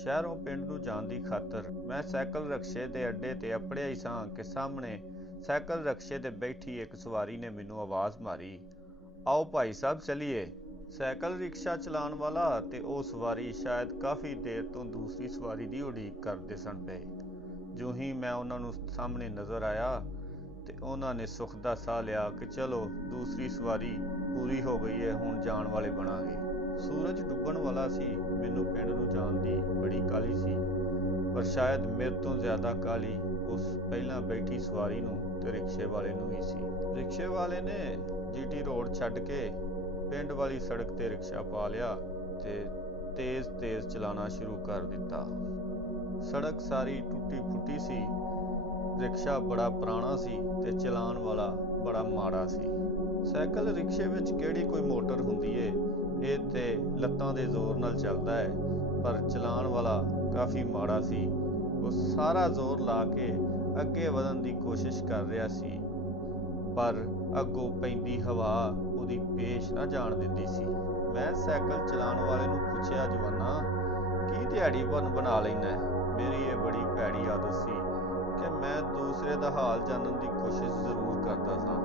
ਸ਼ਹਿਰੋਂ ਪਿੰਡ ਨੂੰ ਜਾਣ ਦੀ ਖਾਤਰ ਮੈਂ ਸਾਈਕਲ ਰਕਸ਼ੇ ਦੇ ਅੱਡੇ ਤੇ ਅਪੜਿਆ ਹੀ ਸਾਂ ਕਿ ਸਾਹਮਣੇ ਸਾਈਕਲ ਰਕਸ਼ੇ ਤੇ ਬੈਠੀ ਇੱਕ ਸਵਾਰੀ ਨੇ ਮੈਨੂੰ ਆਵਾਜ਼ ਮਾਰੀ, ਆਓ ਭਾਈ ਸਾਹਿਬ ਚਲੀਏ। ਸਾਈਕਲ ਰਿਕਸ਼ਾ ਚਲਾਉਣ ਵਾਲਾ ਤੇ ਉਹ ਸਵਾਰੀ ਸ਼ਾਇਦ ਕਾਫੀ ਦੇਰ ਤੋਂ ਦੂਸਰੀ ਸਵਾਰੀ ਦੀ ਉਡੀਕ ਕਰਦੇ ਸਨ ਪਏ। ਜੋ ਹੀ ਮੈਂ ਉਹਨਾਂ ਨੂੰ ਸਾਹਮਣੇ ਨਜ਼ਰ ਆਇਆ ਤੇ ਉਹਨਾਂ ਨੇ ਸੁੱਖ ਦਾ ਸਾਹ ਲਿਆ ਕਿ ਚਲੋ ਦੂਸਰੀ ਸਵਾਰੀ ਪੂਰੀ ਹੋ ਗਈ ਹੈ, ਹੁਣ ਜਾਣ ਵਾਲੇ ਬਣਾਂਗੇ। ਸੂਰਜ ਡੁੱਬਣ ਵਾਲਾ ਸੀ। ਮੈਨੂੰ ਪਿੰਡ ਨੂੰ ਜਾਣ ਦੀ ਬੜੀ ਕਾਹਲੀ ਸੀ, ਪਰ ਸ਼ਾਇਦ ਮੇਰੇ ਤੋਂ ਜ਼ਿਆਦਾ ਕਾਹਲੀ ਉਸ ਪਹਿਲਾਂ ਬੈਠੀ ਸਵਾਰੀ ਨੂੰ ਤੇ ਰਿਕਸ਼ੇ ਵਾਲੇ ਨੂੰ ਹੀ ਸੀ। ਰਿਕਸ਼ੇ ਵਾਲੇ ਨੇ GT ਰੋਡ ਛੱਡ ਕੇ ਪਿੰਡ ਵਾਲੀ ਸੜਕ ਤੇ ਰਿਕਸ਼ਾ ਪਾ ਲਿਆ ਤੇ ਤੇਜ਼ ਚਲਾਉਣਾ ਸ਼ੁਰੂ ਕਰ ਦਿੱਤਾ। ਸੜਕ ਸਾਰੀ ਟੁੱਟੀ ਫੁੱਟੀ ਸੀ, ਰਿਕਸ਼ਾ ਬੜਾ ਪੁਰਾਣਾ ਸੀ ਤੇ ਚਲਾਉਣ ਵਾਲਾ ਬੜਾ ਮਾੜਾ ਸੀ। ਸਾਈਕਲ ਰਿਕਸ਼ੇ ਵਿੱਚ ਕਿਹੜੀ ਕੋਈ ਮੋਟਰ ਹੁੰਦੀ ਏ, ਇਹ ਤੇ ਲੱਤਾਂ ਦੇ ਜ਼ੋਰ ਨਾਲ ਚੱਲਦਾ ਹੈ, ਪਰ ਚਲਾਉਣ ਵਾਲਾ ਕਾਫੀ ਮਾੜਾ ਸੀ। ਉਹ ਸਾਰਾ ਜ਼ੋਰ ਲਾ ਕੇ ਅੱਗੇ ਵਧਣ ਦੀ ਕੋਸ਼ਿਸ਼ ਕਰ ਰਿਹਾ ਸੀ, ਪਰ ਅੱਗੋਂ ਪੈਂਦੀ ਹਵਾ ਉਹਦੀ ਪੇਸ਼ ਨਾ ਜਾਣ ਦਿੰਦੀ ਸੀ। ਮੈਂ ਸਾਈਕਲ ਚਲਾਉਣ ਵਾਲੇ ਨੂੰ ਪੁੱਛਿਆ, ਜਵਾਨਾ ਕੀ ਦਿਹਾੜੀ ਬਣਾ ਲੈਣਾ? ਮੇਰੀ ਇਹ ਬੜੀ ਭੈੜੀ ਆਦਤ ਸੀ ਕਿ ਮੈਂ ਦੂਸਰੇ ਦਾ ਹਾਲ ਜਾਣਨ ਦੀ ਕੋਸ਼ਿਸ਼ ਜ਼ਰੂਰ ਕਰਦਾ ਸਾਂ,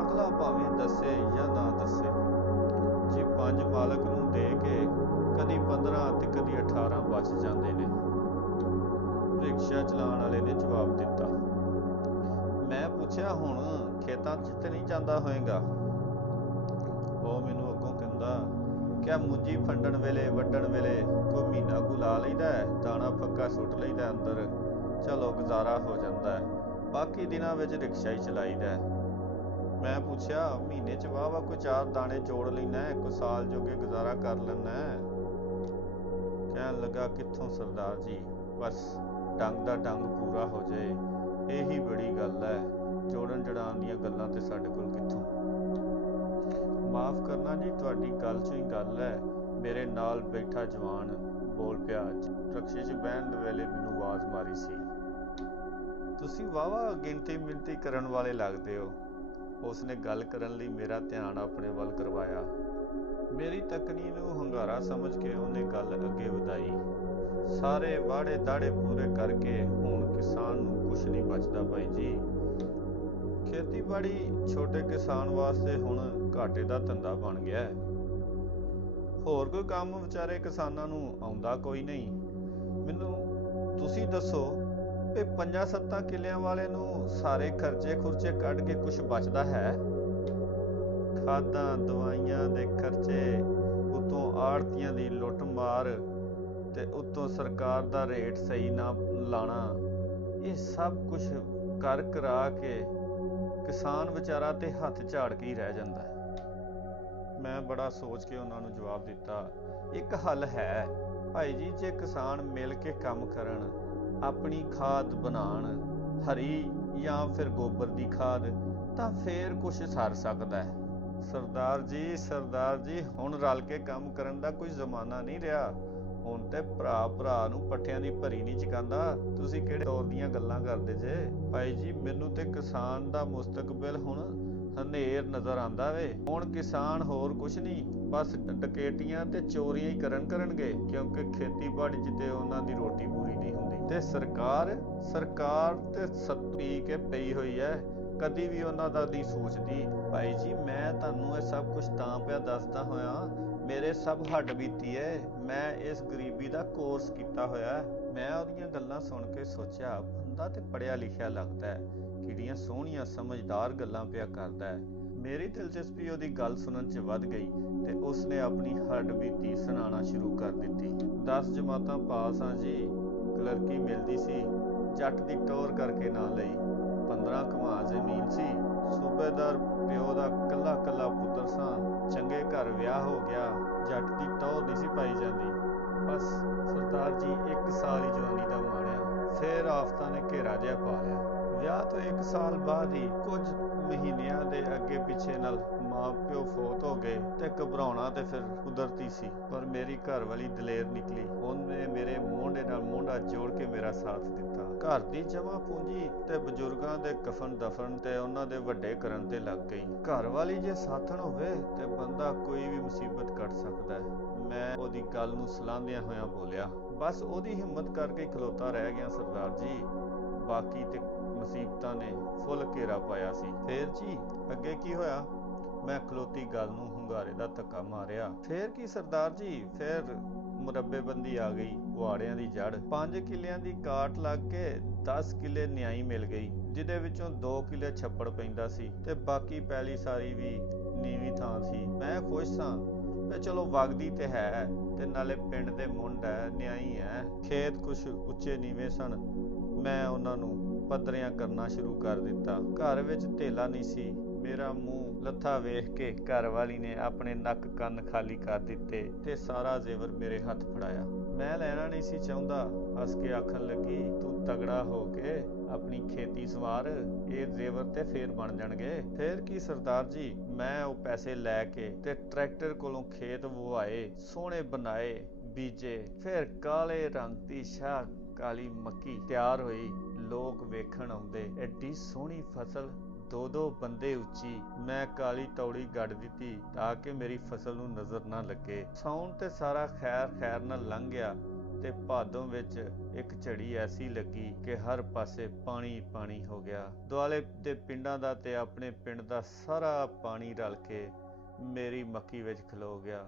ਅਗਲਾ ਭਾਵੇਂ ਦੱਸੇ ਜਾਂ ਨਾ ਦੱਸੇ। ਜੇ 5 ਮਾਲਕ ਨੂੰ ਦੇ ਕੇ ਕਦੀ 15 ਤੇ ਕਦੀ 18 ਬਚ ਜਾਂਦੇ ਨੇ। ਰਿਕਸ਼ਾ ਚਲਾਉਣ ਵਾਲੇ ਨੇ ਜਵਾਬ ਦਿੱਤਾ। ਮੈਂ ਪੁੱਛਿਆ, ਹੁਣ ਖੇਤਾਂ 'ਚ ਤੇ ਨਹੀਂ ਜਾਂਦਾ ਹੋਏਗਾ? ਉਹ ਮੈਨੂੰ ਅੱਗੋਂ ਕਹਿੰਦਾ, ਕਿਆ ਮੁੰਜੀ ਫੰਡਣ ਵੇਲੇ ਵੱਢਣ ਵੇਲੇ ਕੋਈ ਮਹੀਨਾ ਕੁ ਲਾ ਲਈਦਾ, ਦਾਣਾ ਫੱਕਾ ਸੁੱਟ ਲਈਦਾ ਅੰਦਰ, ਚਲੋ ਗੁਜ਼ਾਰਾ ਹੋ ਜਾਂਦਾ, ਬਾਕੀ ਦਿਨਾਂ ਵਿੱਚ ਰਿਕਸ਼ਾ ਹੀ ਚਲਾਈਦਾ। ਮੈਂ ਪੁੱਛਿਆ, ਮਹੀਨੇ 'ਚ ਵਾਹ ਕੋਈ 4 ਦਾਣੇ ਜੋੜ ਲੈਣਾ, ਕੋਈ ਸਾਲ ਜੋਗੇ ਗੁਜ਼ਾਰਾ ਕਰ ਲੈਣਾ? ਕਹਿਣ ਲੱਗਾ, ਕਿੱਥੋਂ ਸਰਦਾਰ ਜੀ, ਬਸ ਡੰਗ ਦਾ ਡੰਗ ਪੂਰਾ ਹੋ ਜਾਏ, ਇਹੀ ਬੜੀ ਗੱਲ ਹੈ, ਜੋੜਨ ਜੜਾਉਣ ਦੀਆਂ ਗੱਲਾਂ ਤੇ ਸਾਡੇ ਕੋਲ ਕਿੱਥੋਂ। ਮਾਫ਼ ਕਰਨਾ ਜੀ, ਤੁਹਾਡੀ ਗੱਲ 'ਚੋਂ ਹੀ ਗੱਲ ਹੈ। ਮੇਰੇ ਨਾਲ ਬੈਠਾ ਜਵਾਨ ਬੋਲ ਪਿਆ, ਰਕਸ਼ੇ 'ਚ ਬਹਿਣ ਵੇਲੇ ਮੈਨੂੰ ਆਵਾਜ਼ ਮਾਰੀ ਸੀ। ਤੁਸੀਂ ਵਾਹਵਾ ਗਿਣਤੀ ਮਿਣਤੀ ਕਰਨ ਵਾਲੇ ਲੱਗਦੇ ਹੋ। ਉਸਨੇ ਗੱਲ ਕਰਨ ਲਈ ਮੇਰਾ ਧਿਆਨ ਆਪਣੇ ਵੱਲ ਕਰਵਾਇਆ। ਮੇਰੀ ਤੱਕਣੀ ਨੂੰ ਹੁੰਗਾਰਾ ਸਮਝ ਕੇ ਉਹਨੇ ਗੱਲ ਅੱਗੇ ਵਧਾਈ। ਸਾਰੇ ਵਾੜੇ ਦਾੜੇ ਪੂਰੇ ਕਰਕੇ ਹੁਣ ਕਿਸਾਨ ਨੂੰ ਕੁਛ ਨਹੀਂ ਬਚਦਾ ਭਾਈ ਜੀ। ਖੇਤੀਬਾੜੀ ਛੋਟੇ ਕਿਸਾਨ ਵਾਸਤੇ ਹੁਣ ਘਾਟੇ ਦਾ ਧੰਦਾ ਬਣ ਗਿਆ ਹੈ। ਹੋਰ ਕੋਈ ਕੰਮ ਵਿਚਾਰੇ ਕਿਸਾਨਾਂ ਨੂੰ ਆਉਂਦਾ ਕੋਈ ਨਹੀਂ। ਮੈਨੂੰ ਤੁਸੀਂ ਦੱਸੋ ਵੀ 5-7 ਕਿੱਲਿਆਂ ਵਾਲੇ ਨੂੰ ਸਾਰੇ ਖਰਚੇ ਖੁਰਚੇ ਕੱਢ ਕੇ ਕੁਛ ਬਚਦਾ ਹੈ? ਖਾਦਾਂ ਦਵਾਈਆਂ ਦੇ ਖਰਚੇ, ਉੱਤੋਂ ਆੜ੍ਹਤੀਆਂ ਦੀ ਲੁੱਟ ਮਾਰ ਤੇ ਉੱਤੋਂ ਸਰਕਾਰ ਦਾ ਰੇਟ ਸਹੀ ਨਾ ਲਾਣਾ, ਇਹ ਸਭ ਕੁਛ ਕਰ ਕਰਾ ਕੇ ਕਿਸਾਨ ਵਿਚਾਰਾ ਤੇ ਹੱਥ ਝਾੜ ਕੇ ਹੀ ਰਹਿ ਜਾਂਦਾ ਹੈ। ਮੈਂ ਬੜਾ ਸੋਚ ਕੇ ਉਹਨਾਂ ਨੂੰ ਜਵਾਬ ਦਿੱਤਾ, ਇੱਕ ਹੱਲ ਹੈ ਭਾਈ ਜੀ, ਜੇ ਕਿਸਾਨ ਮਿਲ ਕੇ ਕੰਮ ਕਰਨ, ਆਪਣੀ ਖਾਦ ਬਣਾਉਣ, ਹਰੀ ਜਾਂ ਫਿਰ ਗੋਬਰ ਦੀ ਖਾਦ, ਤਾਂ ਫੇਰ ਕੁਛ ਸਰ ਸਕਦਾ ਹੈ। ਸਰਦਾਰ ਜੀ ਹੁਣ ਰਲ ਕੇ ਕੰਮ ਕਰਨ ਦਾ ਕੋਈ ਜ਼ਮਾਨਾ ਨਹੀਂ ਰਿਹਾ। ਹੁਣ ਤੇ ਭਰਾ ਨੂੰ ਪੱਠਿਆਂ ਦੀ ਭਰੀ ਨਹੀਂ ਚਕਾਉਂਦਾ। ਤੁਸੀਂ ਕਿਹੜੇ ਦੌਰ ਦੀਆਂ ਗੱਲਾਂ ਕਰਦੇ ਜੇ? ਭਾਈ ਜੀ, ਮੈਨੂੰ ਤੇ ਕਿਸਾਨ ਦਾ ਮੁਸਤਕਬਲ ਹੁਣ ਹਨੇਰ ਨਜ਼ਰ ਆਉਂਦਾ ਵੇ। ਹੁਣ ਕਿਸਾਨ ਹੋਰ ਕੁਛ ਨਹੀਂ, ਬਸ ਡਕੈਤੀਆਂ ਤੇ ਚੋਰੀਆਂ ਹੀ ਕਰਨਗੇ, ਕਿਉਂਕਿ ਖੇਤੀਬਾੜੀ 'ਚ ਤੇ ਉਹਨਾਂ ਦੀ ਰੋਟੀ ਪੂਰੀ ਨਹੀਂ ਹੁੰਦੀ। ਤੇ ਸਰਕਾਰ ਤੇ ਸੱਤ ਪੀ ਕੇ ਪਈ ਹੋਈ ਹੈ, ਕਦੀ ਵੀ ਉਹਨਾਂ ਦਾ ਨਹੀਂ ਸੋਚਦੀ। ਭਾਈ ਜੀ, ਮੈਂ ਤੁਹਾਨੂੰ ਇਹ ਸਭ ਕੁਛ ਤਾਂ ਪਿਆ ਦੱਸਦਾ ਹੋਇਆ, ਮੇਰੇ ਸਭ ਹੱਡ ਬੀਤੀ ਹੈ। ਮੈਂ ਇਸ ਗਰੀਬੀ ਦਾ ਕੋਰਸ ਕੀਤਾ ਹੋਇਆ। ਮੈਂ ਉਹਦੀਆਂ ਗੱਲਾਂ ਸੁਣ ਕੇ ਸੋਚਿਆ, ਬੰਦਾ ਤੇ ਪੜ੍ਹਿਆ ਲਿਖਿਆ ਲੱਗਦਾ ਹੈ, ਕਿਹੜੀਆਂ ਸੋਹਣੀਆਂ ਸਮਝਦਾਰ ਗੱਲਾਂ ਪਿਆ ਕਰਦਾ ਹੈ। ਮੇਰੀ ਦਿਲਚਸਪੀ ਉਹਦੀ ਗੱਲ ਸੁਣਨ 'ਚ ਵੱਧ ਗਈ ਤੇ ਉਸਨੇ ਆਪਣੀ ਹੱਡ ਬੀਤੀ ਸੁਣਾਉਣਾ ਸ਼ੁਰੂ ਕਰ ਦਿੱਤੀ। 10 ਜਮਾਤਾਂ ਪਾਸ ਹਾਂ ਜੀ, ਕਲਰਕੀ ਮਿਲਦੀ ਸੀ, ਜੱਟ ਦੀ ਟੌਰ ਕਰਕੇ ਨਾ ਲਈ। 15 ਕਮਾ ਜ਼ਮੀਨ ਸੀ, ਸੂਬੇਦਾਰ ਪਿਓ ਦਾ ਕੱਲਾ ਪੁੱਤਰ ਸਾਂ, ਚੰਗੇ ਘਰ ਵਿਆਹ ਹੋ ਗਿਆ, ਜੱਟ ਦੀ ਟੌਰ ਨਹੀਂ ਸੀ ਪਾਈ ਜਾਂਦੀ। ਬਸ ਸਰਦਾਰ ਜੀ 1 ਸਾਲ ਹੀ ਜਵਾਨੀ ਦਾ ਮਾਣਿਆ, ਫੇਰ ਆਫਤਾਂ ਨੇ ਘੇਰਾ ਜਿਹਾ ਪਾ ਲਿਆ। ਵਿਆਹ ਤੋਂ 1 ਸਾਲ ਬਾਅਦ ਹੀ ਕੁਝ ਮਹੀਨਿਆਂ ਦੇ ਅੱਗੇ ਪਿੱਛੇ ਨਾਲ ਮਾਂ ਪਿਓ ਫੌਤ ਹੋ ਗਏ ਤੇ ਘਬਰਾਉਣਾ ਤੇ ਫਿਰ ਕੁਦਰਤੀ ਸੀ, ਪਰ ਮੇਰੀ ਘਰਵਾਲੀ ਦਲੇਰ ਨਿਕਲੀ। ਉਹਨੇ ਮੇਰੇ ਮੋਢੇ ਨਾਲ ਮੋਢਾ ਜੋੜ ਕੇ ਮੇਰਾ ਸਾਥ ਦਿੱਤਾ। ਘਰ ਦੀ ਜਮ੍ਹਾਂ ਪੂੰਜੀ ਤੇ ਬਜ਼ੁਰਗਾਂ ਦੇ ਕਫਨ ਦਫਨ ਤੇ ਉਹਨਾਂ ਦੇ ਵੱਡੇ ਕਰਨ ਤੇ ਲੱਗ ਗਈ। ਘਰਵਾਲੀ ਜੇ ਸਾਥਣ ਹੋਵੇ ਤੇ ਬੰਦਾ ਕੋਈ ਵੀ ਮੁਸੀਬਤ ਕੱਟ ਸਕਦਾ ਹੈ। ਮੈਂ ਉਹਦੀ ਗੱਲ ਨੂੰ ਸਲਾਹੁੰਦਿਆਂ ਹੋਇਆਂ ਬੋਲਿਆ, ਬਸ ਉਹਦੀ ਹਿੰਮਤ ਕਰਕੇ ਖਲੋਤਾ ਰਹਿ ਗਿਆ ਸਰਦਾਰ ਜੀ, ਬਾਕੀ ਤੇ ਮੁਸੀਬਤਾਂ ਨੇ ਫੁੱਲ ਘੇਰਾ ਪਾਇਆ ਸੀ। ਫੇਰ ਜੀ ਅੱਗੇ ਕੀ ਹੋਇਆ? ਮੈਂ ਖਲੋਤੀ ਗੱਲ ਨੂੰ ਹੁੰਗਾਰੇ ਦਾ ਧੱਕਾ ਮਾਰਿਆ। ਫੇਰ ਕੀ ਸਰਦਾਰ ਜੀ, ਫੇਰ ਮੁਰੱਬੇਬੰਦੀ ਆ ਗਈ, ਪੁਆੜਿਆਂ ਦੀ ਜੜ। 5 ਕਿੱਲਿਆਂ ਦੀ ਕਾਟ ਲੱਗ ਕੇ 10 ਕਿੱਲੇ ਨਿਆਈ ਮਿਲ ਗਈ, ਜਿਹਦੇ ਵਿੱਚੋਂ 2 ਕਿੱਲੇ ਛੱਪੜ ਪੈਂਦਾ ਸੀ ਤੇ ਬਾਕੀ ਪੈਲੀ ਸਾਰੀ ਵੀ ਨੀਵੀਂ ਥਾਂ ਸੀ। ਮੈਂ ਖੁਸ਼ ਸਾਂ ਤੇ ਚਲੋ ਵਗਦੀ ਤੇ ਹੈ, ਤੇ ਨਾਲੇ ਪਿੰਡ ਦੇ ਮੁੰਡ ਹੈ, ਨਿਆਈ ਹੈ। ਖੇਤ ਕੁਛ ਉੱਚੇ ਨੀਵੇਂ ਸਨ, ਮੈਂ ਉਹਨਾਂ ਨੂੰ ਪੱਧਰਿਆਂ ਕਰਨਾ ਸ਼ੁਰੂ ਕਰ ਦਿੱਤਾ। ਘਰ ਵਿੱਚ ਧੇਲਾ ਨਹੀਂ ਸੀ। ਮੇਰਾ ਮੂੰਹ ਲੱਥਾ ਵੇਖ ਕੇ ਘਰਵਾਲੀ ਨੇ ਆਪਣੇ ਨੱਕ ਕੰਨ ਖਾਲੀ ਕਰ ਦਿੱਤੇ ਤੇ ਸਾਰਾ ਜ਼ੇਵਰ ਮੇਰੇ ਹੱਥ ਫੜਾਇਆ। ਮੈਂ ਲੈਣਾ ਨਹੀਂ ਸੀ ਚਾਹੁੰਦਾ। ਹੱਸ ਕੇ ਆਖਣ ਲੱਗੀ, ਤੂੰ ਤਗੜਾ ਹੋ ਕੇ ਆਪਣੀ ਖੇਤੀ ਸੰਵਾਰ, ਇਹ ਜ਼ੇਵਰ ਤੇ ਫੇਰ ਬਣ ਜਾਣਗੇ। ਫੇਰ ਕੀ ਸਰਦਾਰ ਜੀ, ਮੈਂ ਉਹ ਪੈਸੇ ਲੈ ਕੇ ਤੇ ਟਰੈਕਟਰ ਕੋਲੋਂ ਖੇਤ ਵਵਾਏ, ਸੋਹਣੇ ਬਣਾਏ, ਬੀਜੇ। ਫਿਰ ਕਾਲੇ ਰੰਗ ਦੀ ਸ਼ਾਹ ਕਾਲੀ ਮੱਕੀ ਤਿਆਰ ਹੋਈ। ਲੋਕ ਵੇਖਣ ਆਉਂਦੇ। ਐਡੀ ਸੋਹਣੀ ਫਸਲ, 2-2 ਬੰਦੇ ਉੱਚੀ। ਮੈਂ ਕਾਲੀ ਤੌੜੀ ਗੱਡ ਦਿੱਤੀ ਤਾਂ ਕਿ ਮੇਰੀ ਫਸਲ ਨੂੰ ਨਜ਼ਰ ਨਾ ਲੱਗੇ। ਸਾਉਣ ਤੇ ਸਾਰਾ ਖੈਰ ਨਾਲ ਲੰਘ ਗਿਆ ਤੇ ਭਾਦੋਂ ਵਿੱਚ ਇੱਕ ਝੜੀ ਐਸੀ ਲੱਗੀ ਕਿ ਹਰ ਪਾਸੇ ਪਾਣੀ ਪਾਣੀ ਹੋ ਗਿਆ। ਦੁਆਲੇ ਦੇ ਪਿੰਡਾਂ ਦਾ ਤੇ ਆਪਣੇ ਪਿੰਡ ਦਾ ਸਾਰਾ ਪਾਣੀ ਰਲ ਕੇ ਮੇਰੀ ਮੱਕੀ ਵਿੱਚ ਖਲੋ ਗਿਆ।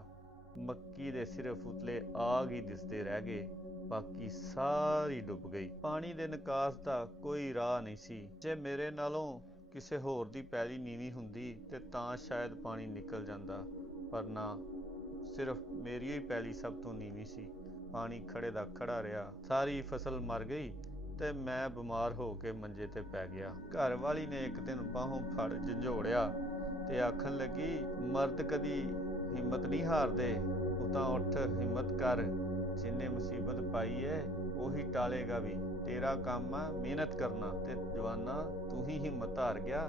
ਮੱਕੀ ਦੇ ਸਿਰਫ ਉਤਲੇ ਆਗ ਹੀ ਦਿਸਦੇ ਰਹਿ ਗਏ, ਬਾਕੀ ਸਾਰੀ ਡੁੱਬ ਗਈ। ਪਾਣੀ ਦੇ ਨਿਕਾਸ ਦਾ ਕੋਈ ਰਾਹ ਨਹੀਂ ਸੀ। ਜੇ ਮੇਰੇ ਨਾਲੋਂ ਕਿਸੇ ਹੋਰ ਦੀ ਪੈਲੀ ਨੀਵੀਂ ਹੁੰਦੀ ਤੇ ਤਾਂ ਸ਼ਾਇਦ ਪਾਣੀ ਨਿਕਲ ਜਾਂਦਾ, ਪਰ ਨਾ, ਸਿਰਫ ਮੇਰੀ ਹੀ ਪੈਲੀ ਸਭ ਤੋਂ ਨੀਵੀਂ ਸੀ। ਪਾਣੀ ਖੜੇ ਦਾ ਖੜਾ ਰਿਹਾ। ਸਾਰੀ ਫਸਲ ਮਰ ਗਈ ਤੇ ਮੈਂ ਬਿਮਾਰ ਹੋ ਕੇ ਮੰਜੇ ਤੇ ਪੈ ਗਿਆ। ਘਰ ਵਾਲੀ ਨੇ ਇੱਕ ਦਿਨ ਬਾਹੋਂ ਫੜ ਝੰਜੋੜਿਆ ਤੇ ਆਖਣ ਲੱਗੀ, ਮਰਦ ਕਦੀ ਹਿੰਮਤ ਨਹੀਂ ਹਾਰਦੇ, ਤੂੰ ਤਾਂ ਉੱਠ, ਹਿੰਮਤ ਕਰ। ਜਿੰਨੇ ਮੁਸੀਬਤ ਪਾਈ ਏ ਉਹੀ ਟਾਲੇਗਾ ਵੀ। ਤੇਰਾ ਕੰਮ ਆ ਮਿਹਨਤ ਕਰਨਾ, ਤੇ ਜਵਾਨਾ ਤੂੰ ਹੀ ਹਿੰਮਤ ਹਾਰ ਗਿਆ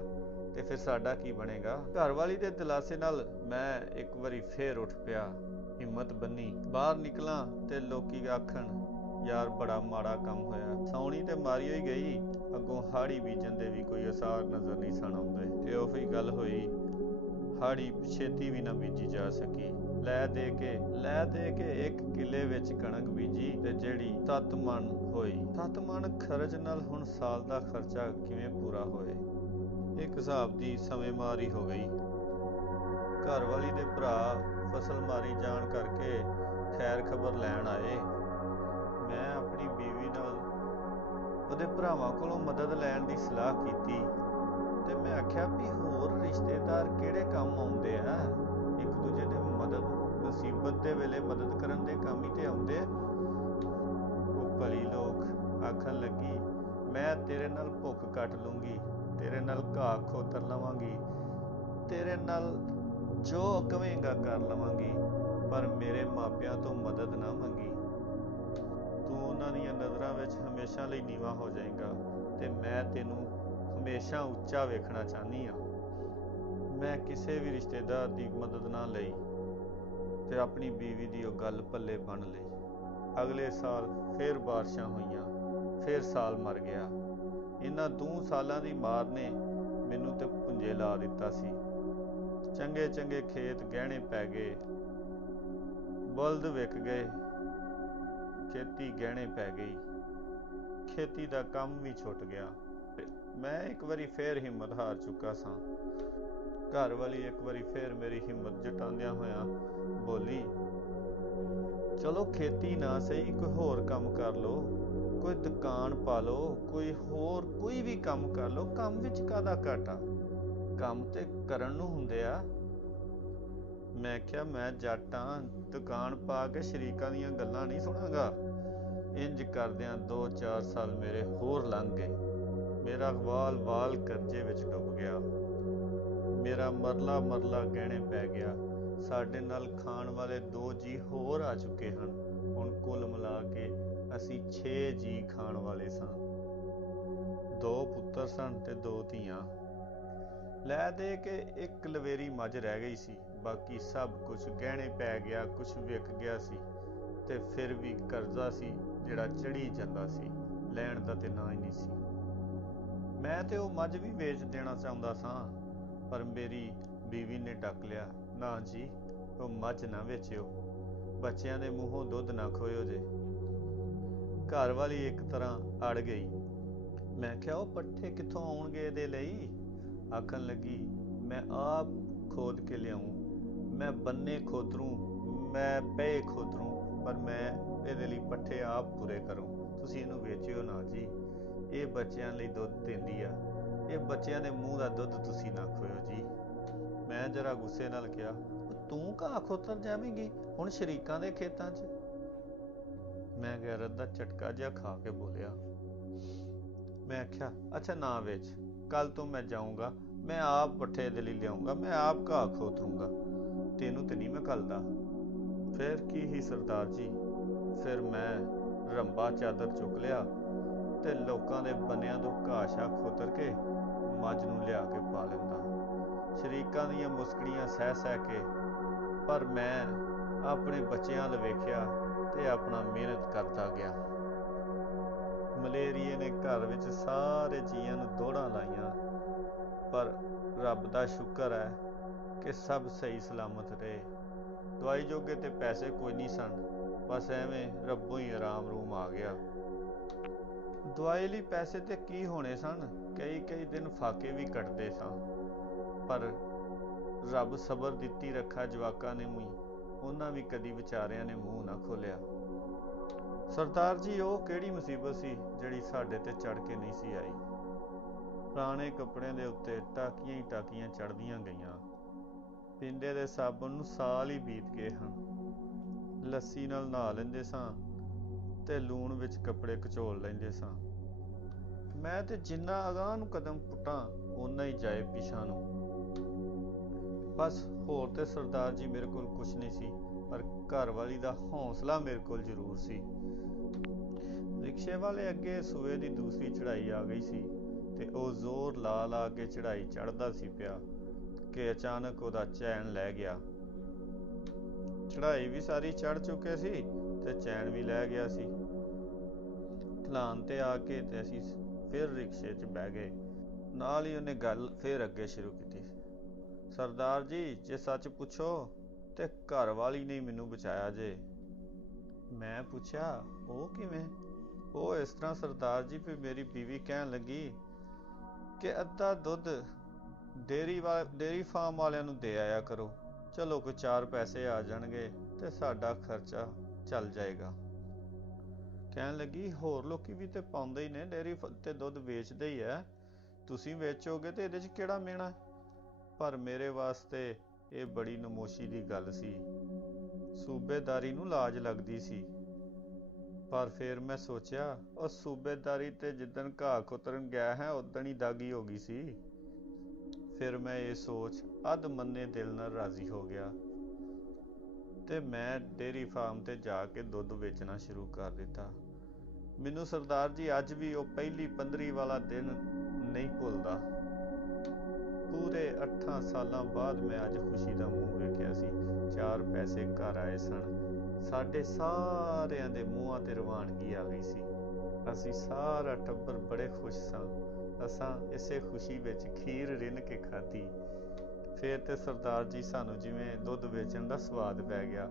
ਤੇ ਫਿਰ ਸਾਡਾ ਕੀ ਬਣੇਗਾ? ਘਰ ਵਾਲੀ ਦੇ ਦਿਲਾਸੇ ਨਾਲ ਮੈਂ ਇੱਕ ਵਾਰੀ ਫੇਰ ਉੱਠ ਪਿਆ, ਹਿੰਮਤ ਬੰਨੀ। ਬਾਹਰ ਨਿਕਲਾਂ ਤੇ ਲੋਕੀ ਆਖਣ, ਯਾਰ ਬੜਾ ਮਾੜਾ ਕੰਮ ਹੋਇਆ। ਸਾਉਣੀ ਤੇ ਮਾਰੀ ਹੋਈ ਗਈ, ਅੱਗੋਂ ਹਾੜੀ ਬੀਜਣ ਦੇ ਵੀ ਕੋਈ ਅਸਾਰ ਨਜ਼ਰ ਨਹੀਂ ਸਨ ਆਉਂਦੇ। ਤੇ ਉਹੀ ਗੱਲ ਹੋਈ, ਹਾੜੀ ਛੇਤੀ ਵੀ ਨਾ ਬੀਜੀ ਜਾ ਸਕੀ। ਲੈ ਦੇ ਕੇ 1 ਕਿੱਲੇ ਵਿੱਚ ਕਣਕ ਬੀਜੀ ਤੇ ਜਿਹੜੀ 7 ਮਣ ਹੋਈ। 7 ਮਣ ਖਰਚ ਨਾਲ ਹੁਣ ਸਾਲ ਦਾ ਖਰਚਾ ਕਿਵੇਂ ਪੂਰਾ ਹੋਏ? ਇੱਕ ਹਿਸਾਬ ਦੀ ਸਮੇਂ ਮਾਰੀ ਹੋ ਗਈ। ਘਰ ਵਾਲੀ ਦੇ ਭਰਾ ਫਸਲ ਮਾਰੀ ਜਾਣ ਕਰਕੇ ਖੈਰ ਖਬਰ ਲੈਣ ਆਏ। ਮੈਂ ਆਪਣੀ ਬੀਵੀ ਨਾਲ ਉਹਦੇ ਭਰਾਵਾਂ ਕੋਲੋਂ ਮਦਦ ਲੈਣ ਦੀ ਸਲਾਹ ਕੀਤੀ ਤੇ ਮੈਂ ਆਖਿਆ ਵੀ ਹੋਰ ਰਿਸ਼ਤੇਦਾਰ ਕਿਹੜੇ ਕੰਮ ਆਉਂਦੇ ਆ? ਇੱਕ ਦੂਜੇ ਦੇ ਮਦਦ, ਮੁਸੀਬਤ ਦੇ ਵੇਲੇ ਮਦਦ ਕਰਨ ਦੇ ਕੰਮ ਹੀ ਤੇ ਆਉਂਦੇ। ਉਹ ਭਲੀ ਲੋਕ ਆਖਣ ਲੱਗੀ, ਮੈਂ ਤੇਰੇ ਨਾਲ ਭੁੱਖ ਕੱਟ ਲੂੰਗੀ, ਤੇਰੇ ਨਾਲ ਘਾਹ ਖੋਤਰ ਲਵਾਂਗੀ, ਤੇਰੇ ਨਾਲ ਜੋ ਕਵੇਂਗਾ ਕਰ ਲਵਾਂਗੀ, ਪਰ ਮੇਰੇ ਮਾਪਿਆਂ ਤੋਂ ਮਦਦ ਨਾ ਮੰਗੀ। ਤੂੰ ਉਹਨਾਂ ਦੀਆਂ ਨਜ਼ਰਾਂ ਵਿੱਚ ਹਮੇਸ਼ਾ ਲਈ ਨੀਵਾਂ ਹੋ ਜਾਏਗਾ ਤੇ ਮੈਂ ਤੈਨੂੰ ਹਮੇਸ਼ਾ ਉੱਚਾ ਵੇਖਣਾ ਚਾਹੁੰਦੀ ਹਾਂ। ਮੈਂ ਕਿਸੇ ਵੀ ਰਿਸ਼ਤੇਦਾਰ ਦੀ ਮਦਦ ਨਾ ਲਈ ਤੇ ਆਪਣੀ ਬੀਵੀ ਦੀ ਉਹ ਗੱਲ ਪੱਲੇ ਬੰਨ੍ਹ ਲਈ। ਅਗਲੇ ਸਾਲ ਫੇਰ ਬਾਰਿਸ਼ਾਂ ਹੋਈਆਂ, ਫੇਰ ਸਾਲ ਮਰ ਗਿਆ। ਇਹਨਾਂ 2 ਸਾਲਾਂ ਦੀ ਮਾਰ ਨੇ ਮੈਨੂੰ ਤੇ ਪੁੰਜੇ ਲਾ ਦਿੱਤਾ ਸੀ। ਚੰਗੇ ਚੰਗੇ ਖੇਤ ਗਹਿਣੇ ਪੈ ਗਏ, ਬਲਦ ਵਿਕ ਗਏ, ਖੇਤੀ ਗਹਿਣੇ ਪੈ ਗਈ, ਖੇਤੀ ਦਾ ਕੰਮ ਵੀ ਛੁੱਟ ਗਿਆ। ਮੈਂ ਇੱਕ ਵਾਰੀ ਫੇਰ ਹਿੰਮਤ ਹਾਰ ਚੁੱਕਾ ਸਾਂ। ਘਰ ਵਾਲੀ ਇੱਕ ਵਾਰੀ ਫੇਰ ਮੇਰੀ ਹਿੰਮਤ ਜਟਾਉਂਦਿਆਂ ਹੋਇਆਂ ਬੋਲੀ, ਚਲੋ ਖੇਤੀ ਨਾ ਸਹੀ, ਕੋਈ ਹੋਰ ਕੰਮ ਕਰ ਲਓ, ਕੋਈ ਦੁਕਾਨ ਪਾ ਲਓ, ਕੋਈ ਵੀ ਕੰਮ ਕਰ ਲਓ। ਕੰਮ ਵਿੱਚ ਕਾਹਦਾ ਘਾਟਾ? ਕੰਮ ਤੇ ਕਰਨ ਨੂੰ ਹੁੰਦੇ ਆ। ਮੈਂ ਕਿਹਾ, ਮੈਂ ਜੱਟ ਆਂ, ਦੁਕਾਨ ਪਾ ਕੇ ਸ਼ਰੀਕਾਂ ਦੀਆਂ ਗੱਲਾਂ ਨਹੀਂ ਸੁਣਾਂਗਾ। ਇੰਜ ਕਰਦਿਆਂ 2-4 ਸਾਲ ਮੇਰੇ ਹੋਰ ਲੰਘ ਗਏ। ਮੇਰਾ ਵਾਲ ਕਰਜ਼ੇ ਵਿੱਚ ਡੁੱਬ ਗਿਆ। ਮੇਰਾ ਮਰਲਾ ਗਹਿਣੇ ਪੈ ਗਿਆ। ਸਾਡੇ ਨਾਲ ਖਾਣ ਵਾਲੇ 2 ਜੀ ਹੋਰ ਆ ਚੁੱਕੇ ਹਨ। ਹੁਣ ਕੁੱਲ ਮਿਲਾ ਕੇ ਅਸੀਂ 6 ਜੀ ਖਾਣ ਵਾਲੇ ਸਾਂ। 2 ਪੁੱਤਰ ਸਨ ਤੇ 2 ਧੀਆਂ। ਲੈ ਦੇ ਕੇ 1 ਲਵੇਰੀ ਮੱਝ ਰਹਿ ਗਈ ਸੀ। ਬਾਕੀ ਸਭ ਕੁਝ ਗਹਿਣੇ ਪੈ ਗਿਆ, ਕੁਝ ਵਿਕ ਗਿਆ ਸੀ ਤੇ ਫਿਰ ਵੀ ਕਰਜ਼ਾ ਸੀ ਜਿਹੜਾ ਚੜੀ ਜਾਂਦਾ ਸੀ, ਲੈਣ ਦਾ ਤੇ ਨਾਂ ਹੀ ਨਹੀਂ ਸੀ। ਮੈਂ ਤੇ ਉਹ ਮੱਝ ਵੀ ਵੇਚ ਦੇਣਾ ਚਾਹੁੰਦਾ ਸਾਂ, ਪਰ ਮੇਰੀ ਬੀਵੀ ਨੇ ਡੱਕ ਲਿਆ, ਨਾ ਜੀ, ਉਹ ਮੱਝ ਨਾ ਵੇਚਿਓ। ਬੱਚਿਆਂ ਦੇ ਮੂੰਹੋਂ ਦੁੱਧ ਨਾ ਖੋਇਓ ਜੇ। ਘਰ ਵਾਲੀ ਇੱਕ ਤਰ੍ਹਾਂ ਅੜ ਗਈ। ਮੈਂ ਕਿਹਾ ਉਹ ਪੱਠੇ ਕਿੱਥੋਂ ਆਉਣਗੇ ਇਹਦੇ ਲਈ? ਆਖਣ ਲੱਗੀ ਮੈਂ ਆਪ ਖੋਦ ਕੇ ਲਿਆਉਂ, ਮੈਂ ਬੰਨੇ ਖੋਤਰੂ, ਮੈਂ ਪਏ ਖੋਤਰੂ, ਪਰ ਮੈਂ ਇਹਦੇ ਲਈ ਪੱਠੇ ਆਪ ਪੂਰੇ ਕਰੂੰ। ਤੁਸੀਂ ਇਹਨੂੰ ਵੇਚਿਓ ਨਾ ਜੀ, ਇਹ ਬੱਚਿਆਂ ਲਈ ਦੁੱਧ ਦਿੰਦੀ ਆ, ਇਹ ਬੱਚਿਆਂ ਦੇ ਮੂੰਹ ਦਾ ਦੁੱਧ ਤੁਸੀਂ ਨਾ ਖੋਇਓ ਜੀ। ਮੈਂ ਜਰਾ ਗੁੱਸੇ ਨਾਲ ਕਿਹਾ ਤੂੰ ਘਾਹ ਖੋਤਰ ਜਾਵੇਂਗੀ ਹੁਣ ਸ਼ਰੀਕਾਂ ਦੇ ਖੇਤਾਂ 'ਚ? ਮੈਂ ਗੈਰਤ ਦਾ ਝਟਕਾ ਜਿਹਾ ਖਾ ਕੇ ਬੋਲਿਆ। ਮੈਂ ਆਖਿਆ ਅੱਛਾ ਨਾ ਵੇਚ, ਕੱਲ ਤੋਂ ਮੈਂ ਜਾਊਂਗਾ, ਮੈਂ ਆਪ ਪੱਠੇ ਦੇ ਲਈ ਲਿਆਉਂਗਾ, ਮੈਂ ਆਪ ਘਾਹ ਖੋਤਰੂੰਗਾ, ਤੈਨੂੰ ਤੇ ਨਹੀਂ ਮੈਂ ਘੱਲਦਾ। ਫਿਰ ਕੀ ਹੀ ਸਰਦਾਰ ਜੀ, ਫਿਰ ਮੈਂ ਰੰਬਾ ਚਾਦਰ ਚੁੱਕ ਲਿਆ ਤੇ ਲੋਕਾਂ ਦੇ ਬੰਨਿਆਂ ਤੋਂ ਘਾਹ ਸ਼ਾਹ ਖੋਤਰ ਕੇ ਮੱਝ ਨੂੰ ਲਿਆ ਕੇ ਪਾ ਲੈਂਦਾ, ਸ਼ਰੀਕਾਂ ਦੀਆਂ ਮੁਸਕੜੀਆਂ ਸਹਿ ਸਹਿ ਕੇ। ਪਰ ਮੈਂ ਆਪਣੇ ਬੱਚਿਆਂ ਵੱਲ ਵੇਖਿਆ ਤੇ ਆਪਣਾ ਮਿਹਨਤ ਕਰਦਾ ਗਿਆ। ਮਲੇਰੀਏ ਨੇ ਘਰ ਵਿੱਚ ਸਾਰੇ ਜੀਆਂ ਨੂੰ ਦੌੜਾਂ ਲਾਈਆਂ, ਪਰ ਰੱਬ ਦਾ ਸ਼ੁਕਰ ਹੈ ਕਿ ਸਭ ਸਹੀ ਸਲਾਮਤ ਰਹੇ। ਦਵਾਈ ਜੋਗੇ ਤੇ ਪੈਸੇ ਕੋਈ ਨਹੀਂ ਸਨ, ਬਸ ਐਵੇਂ ਰੱਬੋਂ ਹੀ ਆਰਾਮ ਰੂਮ ਆ ਗਿਆ। ਦਵਾਈ ਲਈ ਪੈਸੇ ਤੇ ਕੀ ਹੋਣੇ ਸਨ, ਕਈ ਦਿਨ ਫਾਕੇ ਵੀ ਕੱਟਦੇ ਸਾਂ, ਪਰ ਰੱਬ ਸਬਰ ਦਿੱਤੀ ਰੱਖਾ ਜਵਾਕਾਂ ਨੇ ਮੂੰਹ, ਉਹਨਾਂ ਵੀ ਕਦੀ ਵਿਚਾਰਿਆਂ ਨੇ ਮੂੰਹ ਨਾ ਖੋਲਿਆ। ਸਰਦਾਰ ਜੀ ਉਹ ਕਿਹੜੀ ਮੁਸੀਬਤ ਸੀ ਜਿਹੜੀ ਸਾਡੇ ਤੇ ਚੜ ਕੇ ਨਹੀਂ ਸੀ ਆਈ। ਪੁਰਾਣੇ ਕੱਪੜਿਆਂ ਦੇ ਉੱਤੇ ਟਾਕੀਆਂ ਹੀ ਟਾਕੀਆਂ ਚੜ੍ਹਦੀਆਂ ਗਈਆਂ। ਪੀਂਦੇ ਦੇ ਸਾਬਣ ਨੂੰ ਸਾਲ ਹੀ ਬੀਤ ਗਏ ਹਨ। ਲੱਸੀ ਨਾਲ ਨਹਾ ਲੈਂਦੇ ਸਾਂ ਤੇ ਲੂਣ ਵਿੱਚ ਕੱਪੜੇ ਕਚੋਲ ਲੈਂਦੇ ਸਾਂ। ਮੈਂ ਤੇ ਜਿੰਨਾ ਅਗਾਂਹ ਨੂੰ ਕਦਮ ਪੁੱਟਾਂ ਓਨਾ ਹੀ ਜਾਏ ਪਿਛਾਂ ਨੂੰ। ਬਸ ਹੋਰ ਤੇ ਸਰਦਾਰ ਜੀ ਮੇਰੇ ਕੋਲ ਕੁਛ ਨਹੀਂ ਸੀ, ਪਰ ਘਰ ਵਾਲੀ ਦਾ ਹੌਸਲਾ ਮੇਰੇ ਕੋਲ ਜ਼ਰੂਰ ਸੀ। ਰਿਕਸ਼ੇ ਵਾਲੇ ਅੱਗੇ ਸੂਏ ਦੀ ਦੂਸਰੀ ਚੜ੍ਹਾਈ ਆ ਗਈ ਸੀ ਤੇ ਉਹ ਜ਼ੋਰ ਲਾ ਲਾ ਕੇ ਚੜ੍ਹਾਈ ਚੜ੍ਹਦਾ ਸੀ ਪਿਆ ਕਿ ਅਚਾਨਕ ਉਹਦਾ ਚੈਨ ਲੈ ਗਿਆ। ਚੜ੍ਹਾਈ ਵੀ ਸਾਰੀ ਚੜ੍ਹ ਚੁੱਕੇ ਸੀ ਤੇ ਚੈਨ ਵੀ ਲੈ ਗਿਆ ਸੀ। ਢਲਾਨ ਤੇ ਆ ਕੇ ਤੇ ਅਸੀਂ ਫਿਰ ਰਿਕਸ਼ੇ 'ਚ ਬਹਿ ਗਏ। ਨਾਲ ਹੀ ਉਹਨੇ ਗੱਲ ਫਿਰ ਅੱਗੇ ਸ਼ੁਰੂ ਕੀਤੀ। ਸਰਦਾਰ ਜੀ ਜੇ ਸੱਚ ਪੁੱਛੋ ਤੇ ਘਰ ਵਾਲੀ ਨੇ ਮੈਨੂੰ ਬਚਾਇਆ ਜੇ। ਮੈਂ ਪੁੱਛਿਆ ਉਹ ਕਿਵੇਂ? ਉਹ ਇਸ ਤਰ੍ਹਾਂ ਸਰਦਾਰ ਜੀ, ਵੀ ਮੇਰੀ ਬੀਵੀ ਕਹਿਣ ਲੱਗੀ ਕਿ ਅੱਧਾ ਦੁੱਧ ਡੇਅਰੀ ਫਾਰਮ ਵਾਲਿਆਂ ਨੂੰ ਦੇ ਆਇਆ ਕਰੋ, ਚਲੋ ਕੋਈ 4 ਪੈਸੇ ਆ ਜਾਣਗੇ ਤੇ ਸਾਡਾ ਖਰਚਾ ਚੱਲ ਜਾਏਗਾ। ਕਹਿਣ ਲੱਗੀ ਹੋਰ ਲੋਕੀ ਵੀ ਤੇ ਪਾਉਂਦੇ ਹੀ ਨੇ, ਡੇਅਰੀ ਤੇ ਦੁੱਧ ਵੇਚਦੇ ਹੀ ਹੈ, ਤੁਸੀਂ ਵੇਚੋਗੇ ਤੇ ਇਹਦੇ 'ਚ ਕਿਹੜਾ ਮਿਹਣਾ? ਪਰ ਮੇਰੇ ਵਾਸਤੇ ਇਹ ਬੜੀ ਨਮੋਸ਼ੀ ਦੀ ਗੱਲ ਸੀ। ਸੂਬੇਦਾਰੀ ਨੂੰ ਲਾਜ ਲੱਗਦੀ ਸੀ, ਪਰ ਫਿਰ ਮੈਂ ਸੋਚਿਆ ਉਹ ਸੂਬੇਦਾਰੀ ਤੇ ਜਿੱਦਣ ਘਾਹ ਕੁਤਰਨ ਗਿਆ ਹੈ ਉਦਣ ਹੀ ਦਾਗੀ ਹੋ ਗਈ ਸੀ। ਫਿਰ ਮੈਂ ਇਹ ਸੋਚ ਅੱਧ ਮੰਨੇ ਦਿਲ ਨਾਲ ਰਾਜ਼ੀ ਹੋ ਗਿਆ ਤੇ ਮੈਂ ਡੇਅਰੀ ਫਾਰਮ ਤੇ ਜਾ ਕੇ ਦੁੱਧ ਵੇਚਣਾ ਸ਼ੁਰੂ ਕਰ ਦਿੱਤਾ। ਮੈਨੂੰ ਸਰਦਾਰ ਜੀ ਅੱਜ ਵੀ ਉਹ ਪਹਿਲੀ 15 ਵਾਲਾ ਦਿਨ ਨਹੀਂ ਭੁੱਲਦਾ। ਪੂਰੇ 8 ਸਾਲਾਂ ਬਾਅਦ ਮੈਂ ਅੱਜ ਖੁਸ਼ੀ ਦਾ ਮੂੰਹ ਵੇਖਿਆ ਸੀ। 4 ਪੈਸੇ ਘਰ ਆਏ ਸਨ। ਸਾਡੇ ਸਾਰਿਆਂ ਦੇ ਮੂੰਹਾਂ ਤੇ ਰਵਾਨਗੀ ਆ ਗਈ ਸੀ। ਅਸੀਂ ਸਾਰਾ ਟੱਬਰ ਬੜੇ ਖੁਸ਼ ਸਾਂ। ਅਸਾਂ ਇਸੇ ਖੁਸ਼ੀ ਵਿੱਚ ਖੀਰ ਰਿੰਨ ਕੇ ਖਾਧੀ। ਫਿਰ ਤੇ ਸਰਦਾਰ ਜੀ ਸਾਨੂੰ ਜਿਵੇਂ ਦੁੱਧ ਵੇਚਣ ਦਾ ਸਵਾਦ ਪੈ ਗਿਆ।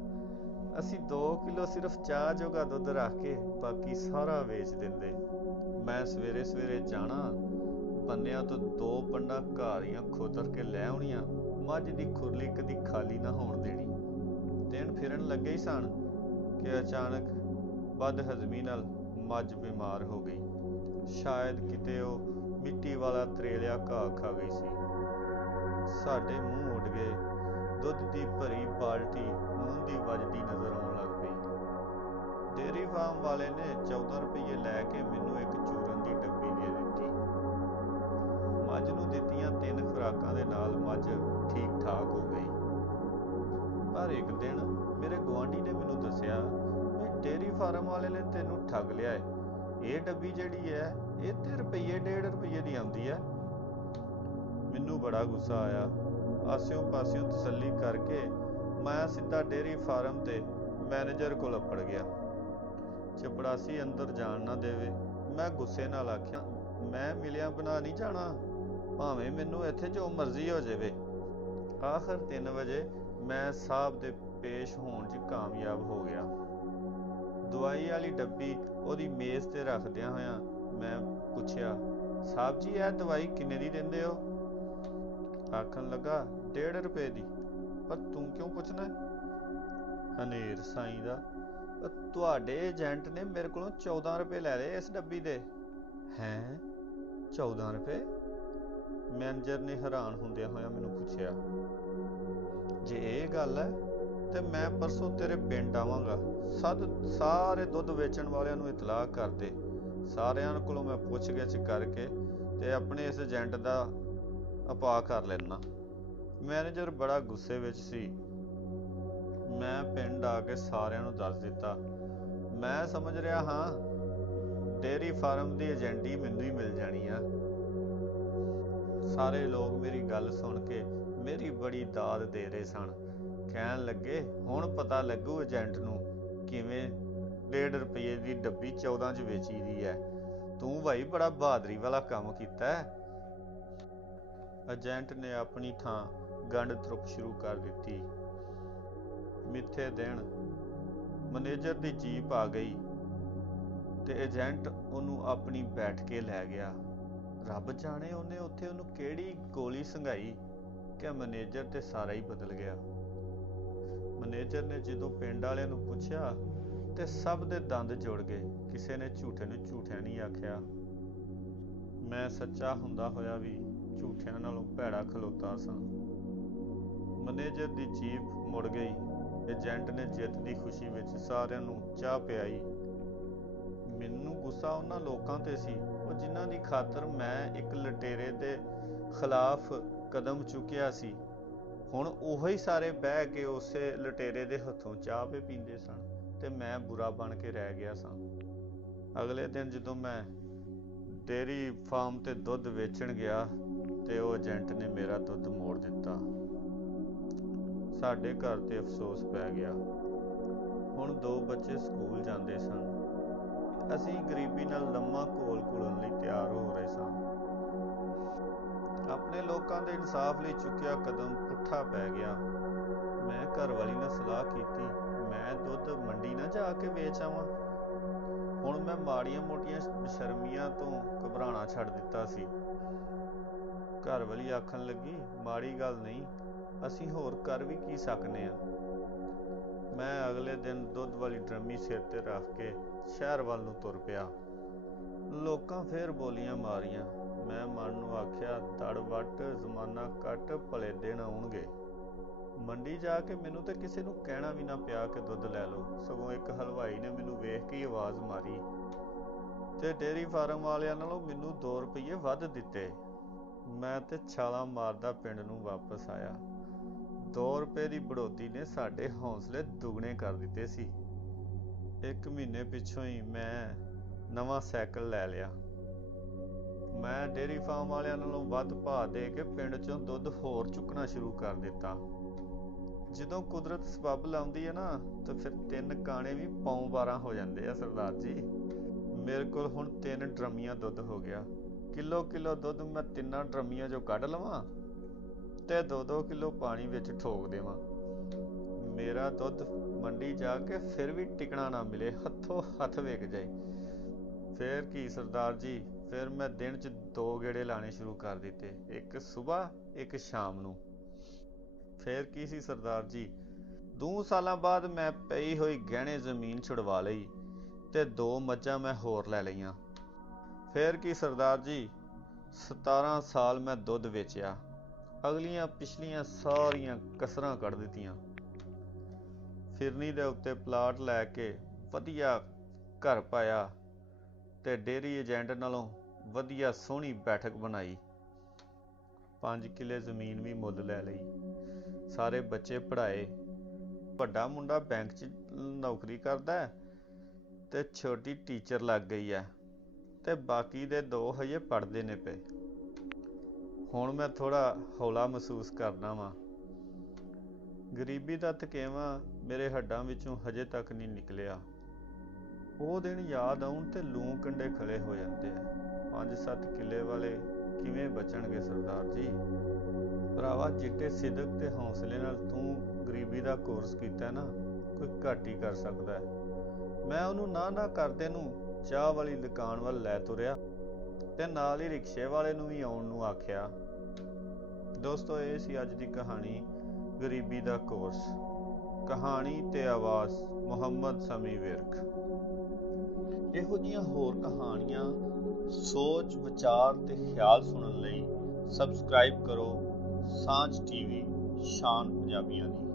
ਅਸੀਂ 2 ਕਿਲੋ ਸਿਰਫ ਚਾਹ ਜੋਗਾ ਦੁੱਧ ਰੱਖ ਕੇ ਬਾਕੀ ਸਾਰਾ ਵੇਚ ਦਿੰਦੇ। ਮੈਂ ਸਵੇਰੇ ਸਵੇਰੇ ਜਾਣਾ, ਬੰਨਿਆਂ ਤੋਂ 2 ਪੰਡਾਂ ਘਾਰੀਆਂ ਖੋਤਰ ਕੇ ਲੈ ਆਉਣੀਆਂ, ਮੱਝ ਦੀ ਖੁਰਲੀ ਕਦੀ ਖਾਲੀ ਨਾ ਹੋਣ ਦੇਣੀ। ਦਿਨ ਫਿਰਨ ਲੱਗੇ ਹੀ ਸਨ ਕਿ ਅਚਾਨਕ ਬਦਹਜ਼ਮੀ ਨਾਲ ਮੱਝ ਬਿਮਾਰ ਹੋ ਗਈ। ਸ਼ਾਇਦ ਕਿਤੇ ਉਹ ਮਿੱਟੀ ਵਾਲਾ ਤਰੇਲਿਆ ਘਾਹ ਖਾ ਗਈ ਸੀ। ਸਾਡੇ ਮੂੰਹ ਉੱਡ ਗਏ। ਦੁੱਧ ਦੀ ਭਰੀ ਬਾਲਟੀ ਮੂੰਹ ਦੀ ਵੱਜਦੀ ਨਜ਼ਰ ਆਉਣ ਲੱਗ ਪਈ। ਡੇਅਰੀ ਫਾਰਮ ਵਾਲੇ ਨੇ 14 ਰੁਪਏ ਲੈ ਕੇ ਮੈਨੂੰ ਇੱਕ ਚੂਰਨ ਦੀ ਡੱਬੀ ਦੇ ਦਿੱਤੀ। ਮੱਝ ਨੂੰ ਦਿੱਤੀਆਂ 3 ਖੁਰਾਕਾਂ ਦੇ ਨਾਲ ਮੱਝ ਠੀਕ ਠਾਕ ਹੋ ਗਈ। ਪਰ ਇੱਕ ਦਿਨ ਮੇਰੇ ਗੁਆਂਢੀ ਨੇ ਮੈਨੂੰ ਦੱਸਿਆ ਵੀ ਡੇਅਰੀ ਫਾਰਮ ਵਾਲੇ ਨੇ ਤੈਨੂੰ ਠੱਗ ਲਿਆ ਏ। ਇਹ ਡੱਬੀ ਜਿਹੜੀ ਹੈ ਇਹ ਤੇ 1.5 ਰੁਪਏ ਦੀ ਆਉਂਦੀ ਹੈ। ਮੈਨੂੰ ਬੜਾ ਗੁੱਸਾ ਆਇਆ। ਆਸਿਓਂ ਪਾਸਿਓਂ ਤਸੱਲੀ ਕਰਕੇ ਮੈਂ ਸਿੱਧਾ ਡੇਅਰੀ ਫਾਰਮ ਤੇ ਮੈਨੇਜਰ ਕੋਲ ਅੱਪੜ ਗਿਆ। ਚਪੜਾਸੀ ਅੰਦਰ ਜਾਣ ਨਾ ਦੇਵੇ। ਮੈਂ ਗੁੱਸੇ ਨਾਲ ਆਖਿਆ ਮੈਂ ਮਿਲਿਆ ਬਣਾ ਨਹੀਂ ਜਾਣਾ, ਭਾਵੇਂ ਮੈਨੂੰ ਇੱਥੇ ਜੋ ਮਰਜ਼ੀ ਹੋ ਜਾਵੇ। ਆਖਰ 3 ਵਜੇ ਮੈਂ ਸਾਹਿਬ ਦੇ ਪੇਸ਼ ਹੋਣ 'ਚ ਕਾਮਯਾਬ ਹੋ ਗਿਆ। ਦਵਾਈ ਵਾਲੀ ਡੱਬੀ ਉਹਦੀ ਮੇਜ਼ ਤੇ ਰੱਖਦਿਆਂ ਹੋਇਆਂ ਮੈਂ ਪੁੱਛਿਆ, ਸਾਹਿਬ ਜੀ ਇਹ ਦਵਾਈ ਕਿੰਨੇ ਦੀ ਦਿੰਦੇ ਹੋ? ਆਖਣ ਲੱਗਾ, 1.5 ਰੁਪਏ ਦੀ। ਪਰ ਤੂੰ ਕਿਉਂ ਪੁੱਛਣਾ? ਹਨੇਰ ਸਾਈਂ ਦਾ, ਤੁਹਾਡੇ ਏਜੰਟ ਨੇ ਮੇਰੇ ਕੋਲੋਂ 14 ਰੁਪਏ ਲੈ ਲਏ ਇਸ ਡੱਬੀ ਦੇ। ਹੈਂ, 14 ਰੁਪਏ? ਮੈਨੇਜਰ ਨੇ ਹੈਰਾਨ ਹੁੰਦਿਆਂ ਹੋਇਆਂ ਮੈਨੂੰ ਪੁੱਛਿਆ। ਜੇ ਇਹ ਗੱਲ ਹੈ ਤੇ ਮੈਂ ਪਰਸੋਂ ਤੇਰੇ ਪਿੰਡ ਆਵਾਂਗਾ। ਸਾਰੇ ਦੁੱਧ ਵੇਚਣ ਵਾਲਿਆਂ ਨੂੰ ਇਤਲਾਹ ਕਰ ਦੇ। ਸਾਰਿਆਂ ਕੋਲੋਂ ਮੈਂ ਪੁੱਛ ਗਿੱਛ ਕਰਕੇ ਤੇ ਆਪਣੇ ਇਸ ਏਜੰਟ ਦਾ ਉਪਾਅ ਕਰ ਲੈਣਾ। ਮੈਨੇਜਰ ਬੜਾ ਗੁੱਸੇ ਵਿੱਚ ਸੀ। ਮੈਂ ਪਿੰਡ ਆ ਕੇ ਸਾਰਿਆਂ ਨੂੰ ਦੱਸ ਦਿੱਤਾ। ਮੈਂ ਸਮਝ ਰਿਹਾ ਹਾਂ ਡੇਅਰੀ ਫਾਰਮ ਦੀ ਏਜੰਟੀ ਮੈਨੂੰ ਹੀ ਮਿਲ ਜਾਣੀ ਆ। ਸਾਰੇ ਲੋਕ ਮੇਰੀ ਗੱਲ ਸੁਣ ਕੇ ਮੇਰੀ ਬੜੀ ਦਾਦ ਦੇ ਰਹੇ ਸਨ। ਕਹਿਣ ਲੱਗੇ, ਹੁਣ ਪਤਾ ਲੱਗੂ ਏਜੰਟ ਨੂੰ ਕਿਵੇਂ 1.5 ਰੁਪਏ ਦੀ ਡੱਬੀ 14 'ਚ ਵੇਚੀ ਦੀ ਹੈ। ਤੂੰ ਭਾਈ ਬੜਾ ਬਹਾਦਰੀ ਵਾਲਾ ਕੰਮ ਕੀਤਾ ਹੈ। ਏਜੰਟ ਨੇ ਆਪਣੀ ਥਾਂ ਗੰਢ ਤਰੁਪ ਸ਼ੁਰੂ ਕਰ ਦਿੱਤੀ। ਮਿੱਥੇ ਦਿਨ ਮੈਨੇਜਰ ਦੀ ਜੀਪ ਆ ਗਈ ਤੇ ਏਜੰਟ ਉਹਨੂੰ ਆਪਣੀ ਬੈਠ ਕੇ ਲੈ ਗਿਆ। ਰੱਬ ਜਾਣੇ ਉਹਨੇ ਉੱਥੇ ਉਹਨੂੰ ਕਿਹੜੀ ਗੋਲੀ ਸੰਘਾਈ ਕਿ ਮੈਨੇਜਰ ਤੇ ਸਾਰਾ ਹੀ ਬਦਲ ਗਿਆ। ਮੈਨੇਜਰ ਨੇ ਜਦੋਂ ਪਿੰਡ ਵਾਲਿਆਂ ਨੂੰ ਪੁੱਛਿਆ ਤੇ ਸਭ ਦੇ ਦੰਦ ਜੁੜ ਗਏ। ਕਿਸੇ ਨੇ ਝੂਠੇ ਨੂੰ ਝੂਠਿਆ ਨਹੀਂ ਆਖਿਆ। ਮੈਂ ਸੱਚਾ ਹੁੰਦਾ ਹੋਇਆ ਵੀ ਝੂਠਿਆਂ ਨਾਲੋਂ ਭੈੜਾ ਖਲੋਤਾ ਸਾਂ। ਮੈਨੇਜਰ ਦੀ ਜੀਪ ਮੁੜ ਗਈ। ਏਜੰਟ ਨੇ ਜਿੱਤ ਦੀ ਖੁਸ਼ੀ ਵਿੱਚ ਸਾਰਿਆਂ ਨੂੰ ਚਾਹ ਪਿਆਈ। ਮੈਨੂੰ ਗੁੱਸਾ ਉਹਨਾਂ ਲੋਕਾਂ ਤੇ ਸੀ ਉਹ ਜਿਨ੍ਹਾਂ ਦੀ ਖਾਤਰ ਮੈਂ ਇੱਕ ਲਟੇਰੇ ਦੇ ਖਿਲਾਫ ਕਦਮ ਚੁੱਕਿਆ ਸੀ। ਹੁਣ ਉਹੀ ਸਾਰੇ ਬਹਿ ਕੇ ਉਸੇ ਲਟੇਰੇ ਦੇ ਹੱਥੋਂ ਚਾਹ ਪੇ ਪੀਂਦੇ ਸਨ ਤੇ ਮੈਂ ਬੁਰਾ ਬਣ ਕੇ ਰਹਿ ਗਿਆ ਸਾਂ। ਅਗਲੇ ਦਿਨ ਜਦੋਂ ਮੈਂ ਡੇਅਰੀ ਫਾਰਮ ਤੇ ਦੁੱਧ ਵੇਚਣ ਗਿਆ ਤੇ ਉਹ ਏਜੰਟ ਨੇ ਮੇਰਾ ਦੁੱਧ ਮੋੜ ਦਿੱਤਾ। ਸਾਡੇ ਘਰ ਤੇ ਅਫਸੋਸ ਪੈ ਗਿਆ। ਹੁਣ 2 ਬੱਚੇ ਸਕੂਲ ਜਾਂਦੇ ਸਨ। ਅਸੀਂ ਗਰੀਬੀ ਨਾਲ ਲੰਮਾ ਘੋਲ ਘੁਲਣ ਲਈ ਤਿਆਰ ਹੋ ਰਹੇ ਸਾਂ। ਆਪਣੇ ਲੋਕਾਂ ਦੇ ਇਨਸਾਫ ਲਈ ਚੁੱਕਿਆ ਕਦਮ ਪੁੱਠਾ ਪੈ ਗਿਆ। ਮੈਂ ਘਰ ਵਾਲੀ ਨਾਲ ਸਲਾਹ ਕੀਤੀ, ਮੈਂ ਦੁੱਧ ਮੰਡੀ ਨਾ ਜਾ ਕੇ ਵੇਚ ਆਵਾਂ। ਹੁਣ ਮੈਂ ਮਾੜੀਆਂ ਮੋਟੀਆਂ ਬੇਸ਼ਰਮੀਆਂ ਤੋਂ ਘਬਰਾਉਣਾ ਛੱਡ ਦਿੱਤਾ ਸੀ। ਘਰ ਵਾਲੀ ਆਖਣ ਲੱਗੀ, ਮਾੜੀ ਗੱਲ ਨਹੀਂ, ਅਸੀਂ ਹੋਰ ਕਰ ਵੀ ਕੀ ਸਕਦੇ ਹਾਂ। ਮੈਂ ਅਗਲੇ ਦਿਨ ਦੁੱਧ ਵਾਲੀ ਡਰਮੀ ਸਿਰ ਤੇ ਰੱਖ ਕੇ ਸ਼ਹਿਰ ਵੱਲ ਨੂੰ ਤੁਰ ਪਿਆ। ਲੋਕਾਂ ਫੇਰ ਬੋਲੀਆਂ ਮਾਰੀਆਂ। ਮੈਂ ਮਨ ਨੂੰ ਆਖਿਆ, ਦੜ ਵੱਟ ਜ਼ਮਾਨਾ ਕੱਟ, ਭਲੇ ਦਿਨ ਆਉਣਗੇ। ਮੰਡੀ ਜਾ ਕੇ ਮੈਨੂੰ ਤੇ ਕਿਸੇ ਨੂੰ ਕਹਿਣਾ ਵੀ ਨਾ ਪਿਆ ਕਿ ਦੁੱਧ ਲੈ ਲਓ। ਸਗੋਂ ਇੱਕ ਹਲਵਾਈ ਨੇ ਮੈਨੂੰ ਵੇਖ ਕੇ ਆਵਾਜ਼ ਮਾਰੀ ਤੇ ਡੇਅਰੀ ਫਾਰਮ ਵਾਲਿਆਂ ਨਾਲੋਂ ਮੈਨੂੰ 2 ਰੁਪਏ ਵੱਧ ਦਿੱਤੇ। ਮੈਂ ਤੇ ਛਾਲਾਂ ਮਾਰਦਾ ਪਿੰਡ ਨੂੰ ਵਾਪਸ ਆਇਆ। 2 ਰੁਪਏ ਦੀ ਬੜੌਤੀ ਨੇ ਸਾਡੇ ਹੌਸਲੇ ਦੁੱਗਣੇ ਕਰ ਦਿੱਤੇ ਸੀ। 1 ਮਹੀਨੇ ਪਿੱਛੋਂ ਹੀ ਮੈਂ ਨਵਾਂ ਸਾਈਕਲ ਲੈ ਲਿਆ। ਮੈਂ ਡੇਅਰੀ ਫਾਰਮ ਵਾਲਿਆਂ ਨਾਲੋਂ ਵੱਧ ਭਾਅ ਦੇ ਕੇ ਪਿੰਡ 'ਚੋਂ ਦੁੱਧ ਹੋਰ ਚੁੱਕਣਾ ਸ਼ੁਰੂ ਕਰ ਦਿੱਤਾ। ਜਦੋਂ ਕੁਦਰਤ ਸਬੱਬ ਲਾਉਂਦੀ ਹੈ ਨਾ ਤਾਂ ਫਿਰ 3 ਕਾਣੇ ਵੀ ਪੌਂ 12 ਹੋ ਜਾਂਦੇ ਆ ਸਰਦਾਰ ਜੀ। ਮੇਰੇ ਕੋਲ ਹੁਣ 3 ਡਰਮੀਆਂ ਦੁੱਧ ਹੋ ਗਿਆ। ਕਿਲੋ ਦੁੱਧ ਮੈਂ 3 ਡਰਮੀਆਂ 'ਚੋਂ ਕੱਢ ਲਵਾਂ ਤੇ 2-2 ਕਿਲੋ ਪਾਣੀ ਵਿੱਚ ਠੋਕ ਦੇਵਾਂ। ਮੇਰਾ ਦੁੱਧ ਮੰਡੀ ਜਾ ਕੇ ਫਿਰ ਵੀ ਟਿਕਣਾ ਨਾ ਮਿਲੇ, ਹੱਥੋਂ ਹੱਥ ਵਿਕ ਜਾਏ। ਫਿਰ ਕੀ ਸਰਦਾਰ ਜੀ, ਫਿਰ ਮੈਂ ਦਿਨ 'ਚ 2 ਗੇੜੇ ਲਾਣੇ ਸ਼ੁਰੂ ਕਰ ਦਿੱਤੇ, ਇੱਕ ਸੁਬਾਹ ਇੱਕ ਸ਼ਾਮ ਨੂੰ। ਫਿਰ ਕੀ ਸੀ ਸਰਦਾਰ ਜੀ, 2 ਸਾਲਾਂ ਬਾਅਦ ਮੈਂ ਪਈ ਹੋਈ ਗਹਿਣੇ ਜ਼ਮੀਨ ਛੁਡਵਾ ਲਈ ਤੇ 2 ਮੱਝਾਂ ਮੈਂ ਹੋਰ ਲੈ ਲਈਆਂ। ਫਿਰ ਕੀ ਸਰਦਾਰ ਜੀ, 17 ਸਾਲ ਮੈਂ ਦੁੱਧ ਵੇਚਿਆ। ਅਗਲੀਆਂ ਪਿਛਲੀਆਂ ਸਾਰੀਆਂ ਕਸਰਾਂ ਕੱਢ ਦਿੱਤੀਆਂ। ਫਿਰਨੀ ਦੇ ਉੱਤੇ ਪਲਾਟ ਲੈ ਕੇ ਵਧੀਆ ਘਰ ਪਾਇਆ ਤੇ ਡੇਅਰੀ ਏਜੰਟ ਨਾਲੋਂ ਵਧੀਆ ਸੋਹਣੀ ਬੈਠਕ ਬਣਾਈ। 5 ਕਿੱਲੇ ਜ਼ਮੀਨ ਵੀ ਮੁੱਲ ਲੈ ਲਈ। ਸਾਰੇ ਬੱਚੇ ਪੜ੍ਹਾਏ। ਵੱਡਾ ਮੁੰਡਾ ਬੈਂਕ 'ਚ ਨੌਕਰੀ ਕਰਦਾ ਹੈ ਤੇ ਛੋਟੀ ਟੀਚਰ ਲੱਗ ਗਈ ਹੈ ਤੇ ਬਾਕੀ ਦੇ 2 ਹਜੇ ਪੜ੍ਹਦੇ ਨੇ ਪਏ। ਹੁਣ ਮੈਂ ਥੋੜ੍ਹਾ ਹੌਲਾ ਮਹਿਸੂਸ ਕਰਦਾ ਵਾਂ। ਗਰੀਬੀ ਦਾ ਥਕੇਵਾਂ ਮੇਰੇ ਹੱਡਾਂ ਵਿੱਚੋਂ ਹਜੇ ਤੱਕ ਨਹੀਂ ਨਿਕਲਿਆ। ਉਹ ਦਿਨ ਯਾਦ ਆਉਣ ਤੇ ਲੂੰ ਕੰਡੇ ਖੜੇ ਹੋ ਜਾਂਦੇ ਆ। 5-7 ਕਿੱਲੇ ਵਾਲੇ ਕਿਵੇਂ ਬਚਣਗੇ ਸਰਦਾਰ ਜੀ? ਭਰਾਵਾ, ਜਿੱਤੇ ਸਿਦਕ ਤੇ ਹੌਸਲੇ ਨਾਲ ਤੂੰ ਗਰੀਬੀ ਦਾ ਕੋਰਸ ਕੀਤਾ ਨਾ, ਕੋਈ ਘੱਟ ਹੀ ਕਰ ਸਕਦਾ ਹੈ। ਮੈਂ ਉਹਨੂੰ ਨਾ ਕਰਦੇ ਨੂੰ ਚਾਹ ਵਾਲੀ ਦੁਕਾਨ ਵੱਲ ਲੈ ਤੁਰਿਆ ਤੇ ਨਾਲ ਹੀ ਰਿਕਸ਼ੇ ਵਾਲੇ ਨੂੰ ਵੀ ਆਉਣ ਨੂੰ ਆਖਿਆ। ਦੋਸਤੋ, ਇਹ ਸੀ ਅੱਜ ਦੀ ਕਹਾਣੀ, ਗਰੀਬੀ ਦਾ ਕੋਰਸ। ਕਹਾਣੀ ਤੇ ਆਵਾਜ਼ ਮੁਹੰਮਦ ਸਮੀ ਵਿਰਕ। ਇਹੋ ਜਿਹੀਆਂ ਹੋਰ ਕਹਾਣੀਆਂ, ਸੋਚ, ਵਿਚਾਰ ਤੇ ਖਿਆਲ ਸੁਣਨ ਲਈ ਸਬਸਕ੍ਰਾਈਬ ਕਰੋ ਸਾਂਝ ਟੀਵੀ, ਸ਼ਾਨ ਪੰਜਾਬੀਆਂ ਦੀ।